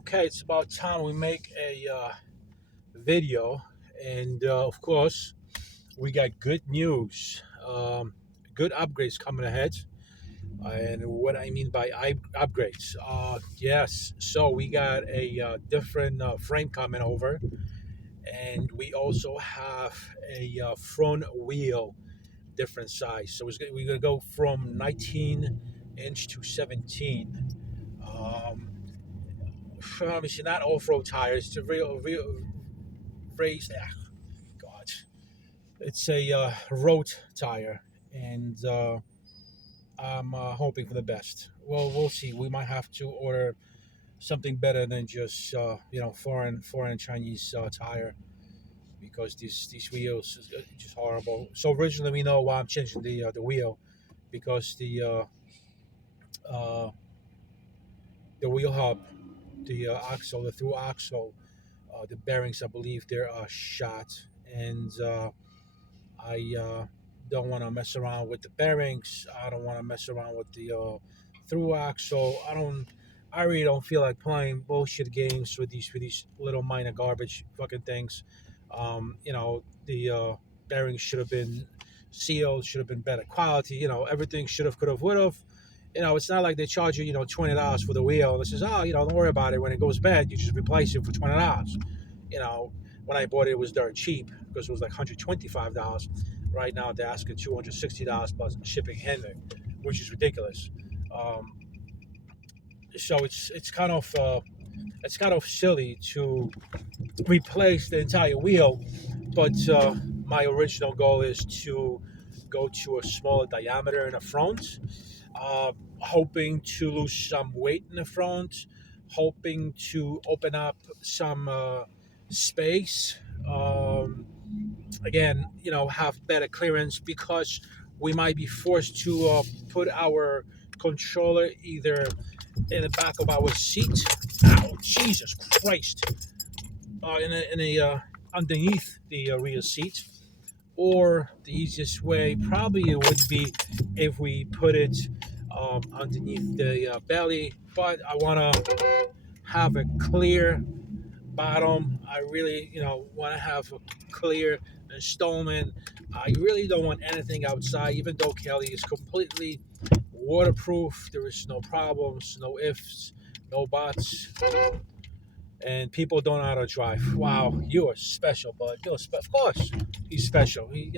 Okay, it's about time we make a video, and of course, we got good news. Good upgrades coming ahead, and what I mean by upgrades, yes. So we got a different frame coming over, and we also have a front wheel different size. So we're gonna go from 19 inch to 17. Um, Obviously not off-road tires. It's a real raised. God, it's a road tire, and I'm hoping for the best. Well, we'll see. We might have to order something better than just foreign Chinese tire because these wheels is just horrible. So originally we know why I'm changing the wheel because uh, the wheel hub, the axle, the through axle, the bearings I believe they're shot, and I don't want to mess around with the bearings. I don't want to mess around with the through axle. I really don't feel like playing bullshit games with these little minor garbage fucking things. The bearings should have been sealed. Should have been better quality. Everything should have, could have, would have. It's not like they charge you, $20 for the wheel. And it says, oh, don't worry about it. When it goes bad, you just replace it for $20. You know, when I bought it, it was dirt cheap because it was like $125. Right now, they're asking $260 plus shipping and handling, which is ridiculous. Um, so it's kind of silly to replace the entire wheel, but my original goal is to go to a smaller diameter in the front, hoping to lose some weight in the front, hoping to open up some space. Again, have better clearance because we might be forced to put our controller either in the back of our seat. Ow, Jesus Christ! In a underneath the rear seat, or the easiest way probably it would be if we put it underneath the belly. But I want to have a clear bottom. I really, want to have a clear installment. I really don't want anything outside, even though Kelly is completely waterproof. There is no problems, no ifs, no buts, and people don't know how to drive. Wow, you are special, bud. Of course, he's special. He,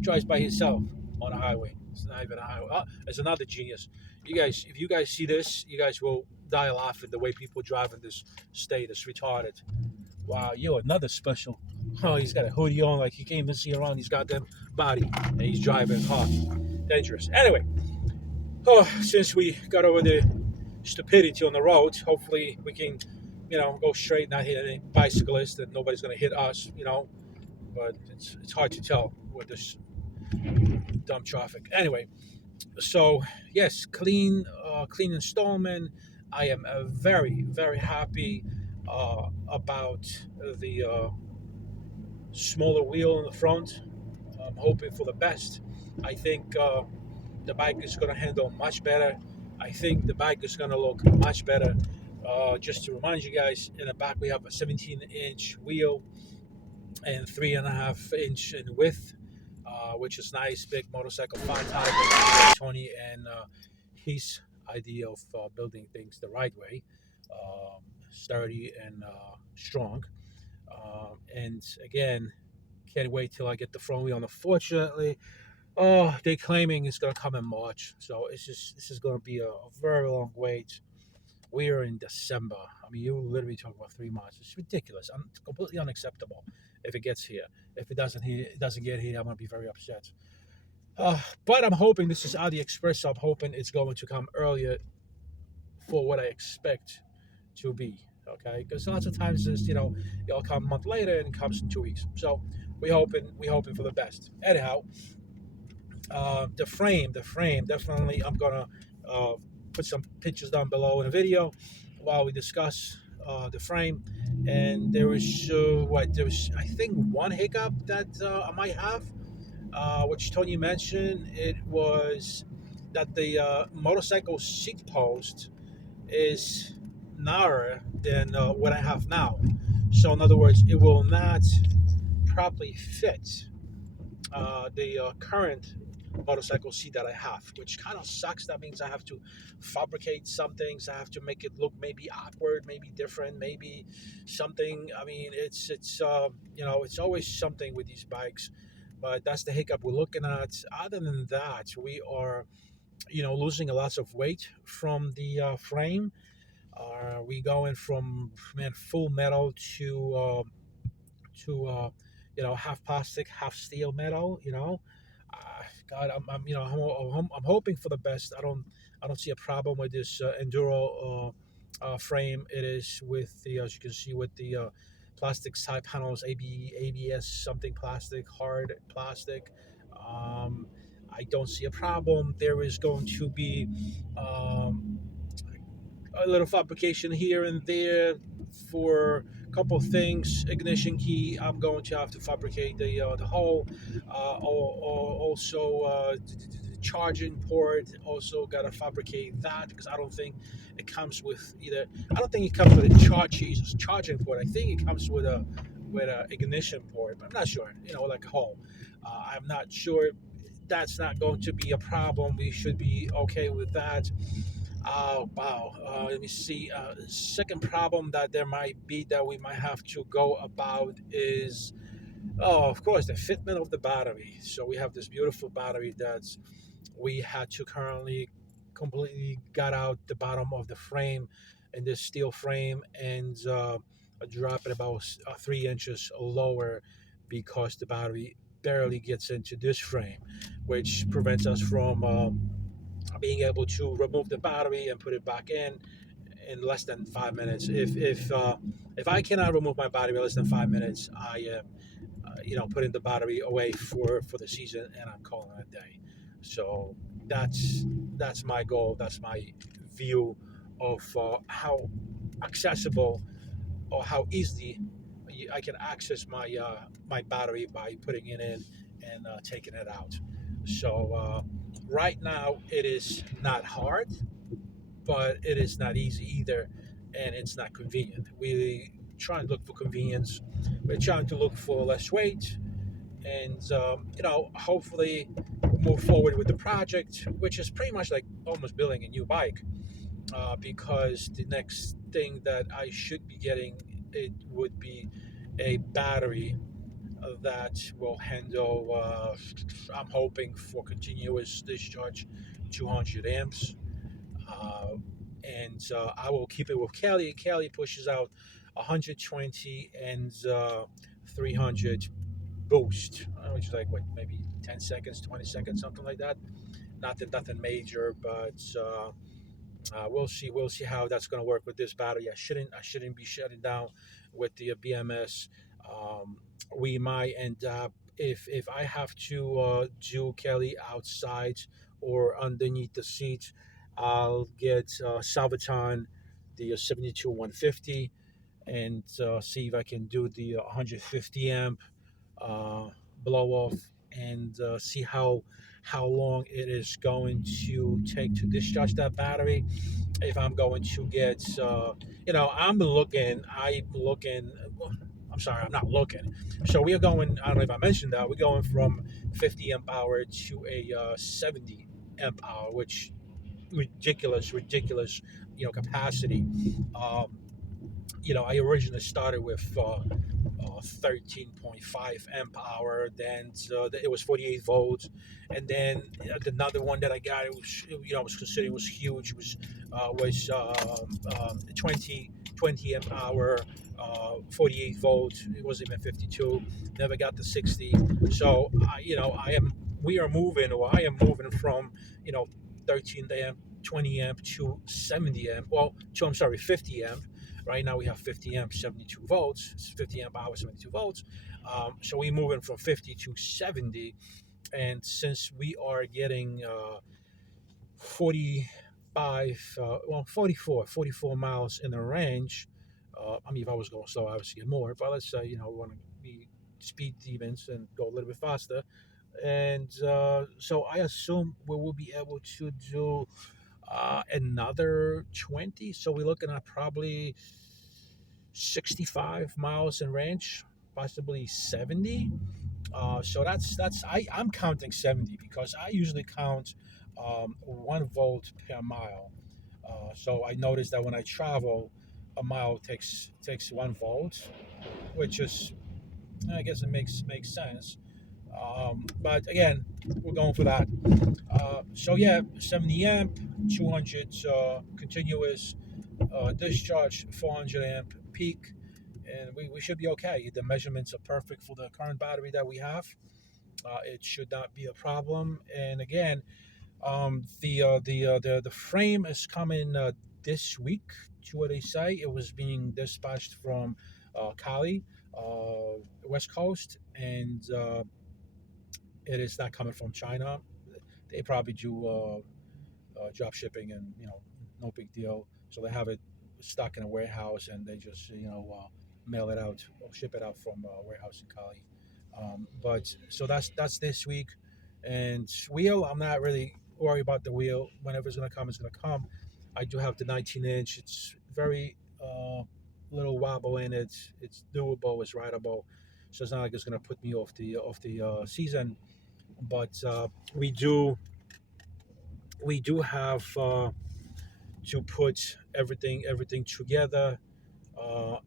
drives by himself on a highway. It's not even a highway. It's another genius. You guys, if you guys see this, you guys will die laughing the way people drive in this state. It's retarded. Wow, you're another special. Oh, he's got a hoodie on like he can't even see around his goddamn body, and he's driving a car. Dangerous. Anyway, since we got over the stupidity on the road, hopefully we can, go straight, not hit any bicyclists, and nobody's gonna hit us, But it's hard to tell with this dumb traffic. Anyway, so yes, clean installment. I am very very happy about the smaller wheel in the front. I'm hoping for the best. I think the bike is going to handle much better. I think the bike is going to look much better. Just to remind you guys, in the back we have a 17-inch wheel and 3.5 inch in width, which is nice. Big motorcycle, fine tire, Tony, and his idea of building things the right way, sturdy and strong. And again, can't wait till I get the front wheel. Unfortunately, they claiming it's gonna come in March, so this is gonna be a very long wait. We are in December. I mean, you literally talk about 3 months. It's ridiculous. Completely unacceptable. If it gets here, if it doesn't get here, I'm gonna be very upset. But I'm hoping this is AliExpress. So I'm hoping it's going to come earlier for what I expect to be. Okay, because lots of times it's it'll come a month later and it comes in 2 weeks. So we hoping for the best. Anyhow, the frame definitely. I'm gonna uh, put some pictures down below in the video while we discuss the frame. And there was I think one hiccup that I might have, which Tony mentioned. It was that the motorcycle seat post is narrower than what I have now. So in other words, it will not properly fit the current motorcycle seat that I have, which kind of sucks. That means I have to fabricate some things. I have to make it look maybe awkward, maybe different, maybe something. I mean, it's always something with these bikes, but that's the hiccup we're looking at. Other than that, we are losing a lot of weight from the frame. We going from man full metal to half plastic, half steel metal. God, I'm hoping for the best. I don't see a problem with this enduro frame. It is with the as you can see with the plastic side panels, ABS something plastic, hard plastic. Um, I don't see a problem. There is going to be um, a little fabrication here and there for a couple of things. Ignition key, I'm going to have to fabricate the hole. Also, the charging port, also got to fabricate that because I don't think it comes with either. I don't think it comes with a charging port. I think it comes with a ignition port, but I'm not sure. Like a hole. I'm not sure. That's not going to be a problem. We should be okay with that. Oh, wow. Let me see. Second problem that there might be that we might have to go about is, of course, the fitment of the battery. So we have this beautiful battery that we had to currently completely got out the bottom of the frame in this steel frame and drop it about 3 inches lower because the battery barely gets into this frame, which prevents us from being able to remove the battery and put it back in less than 5 minutes. If I cannot remove my battery in less than 5 minutes, I am putting the battery away for the season and I'm calling it a day. So that's my goal. That's my view of how accessible or how easily I can access my battery by putting it in and taking it out. So right now it is not hard, but it is not easy either, and it's not convenient. We try and look for convenience. We're trying to look for less weight, and hopefully move forward with the project, which is pretty much like almost building a new bike. Because the next thing that I should be getting it would be a battery that will handle. I'm hoping for continuous discharge, 200 amps, uh, and I will keep it with Kelly. Kelly pushes out 120 and 300 boost, which is like what maybe 10 seconds, 20 seconds, something like that. Nothing major, but we'll see. We'll see how that's going to work with this battery. I shouldn't be shutting down with the BMS. Um, we might end up if I have to do Kelly outside or underneath the seat. I'll get Salvaton, the 72 150, and see if I can do the 150 amp uh, blow off and see how long it is going to take to discharge that battery. If I'm going to get, I'm looking. I'm sorry, I'm not looking. So we are going. I don't know if I mentioned that we're going from 50 amp hour to a 70 amp hour, which ridiculous, capacity. Um, I originally started with 13.5 amp hour. Then it was 48 volts, and then another one that I got, it was was considered was huge. It was 20 amp hour, 48 volts. It wasn't even 52. Never got to 60. So I am we are moving, or I am moving from 13 amp, 20 amp to 70 amp. Well, I'm sorry, 50 amp. Right now we have 50 amp, 72 volts. It's 50 amp hour, 72 volts. So we're moving from 50 to 70. And since we are getting 45, 44 miles in the range, I mean, if I was going slow, I would get more. But let's say, we want to be speed demons and go a little bit faster. And so I assume we will be able to do another 20. So we're looking at probably 65 miles in range, possibly 70. So I'm counting 70 because I usually count 1 volt per mile. So I noticed that when I travel, a mile takes 1 volt, which is, I guess it makes sense. But again, we're going for that. So yeah, 70 amp, 200 continuous discharge, 400 amp peak, and we should be okay. The measurements are perfect for the current battery that we have. It should not be a problem. And again, the frame is coming this week. To what they say, it was being dispatched from Cali, West Coast, and it is not coming from China. They probably do drop shipping, and no big deal. So they have it stuck in a warehouse, and they just mail it out or ship it out from a warehouse in Cali. But so that's this week. And wheel, I'm not really worried about the wheel. Whenever it's gonna come, it's gonna come. I do have the 19-inch. It's very little wobble in it. It's doable. It's rideable. So it's not like it's gonna put me off the season. But we do have to put everything together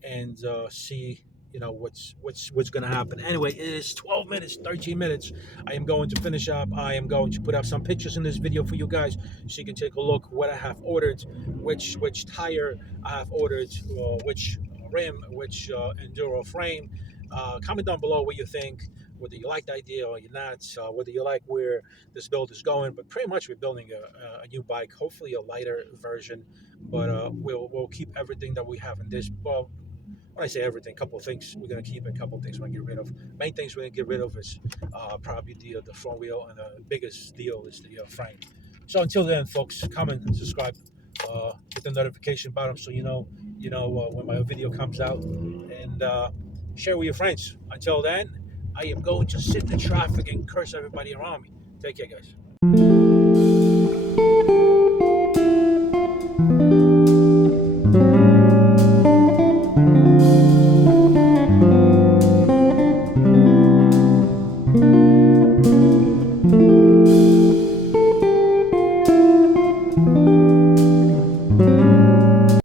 and see what's going to happen. Anyway, it is 12 minutes, 13 minutes. I am going to finish up. I am going to put up some pictures in this video for you guys so you can take a look what I have ordered, which tire I have ordered, which rim, which enduro frame. Comment down below what you think, whether you like the idea or you're not, whether you like where this build is going. But pretty much we're building a new bike, hopefully a lighter version, but we'll keep everything that we have in this. Well, when I say everything, a couple of things we're gonna keep and a couple of things we're gonna get rid of. Main things we're gonna get rid of is probably the front wheel, and the biggest deal is the frame. So until then, folks, comment and subscribe, hit the notification button so you know when my video comes out, and share with your friends. Until then, I am going to sit in traffic and curse everybody around me. Take care, guys.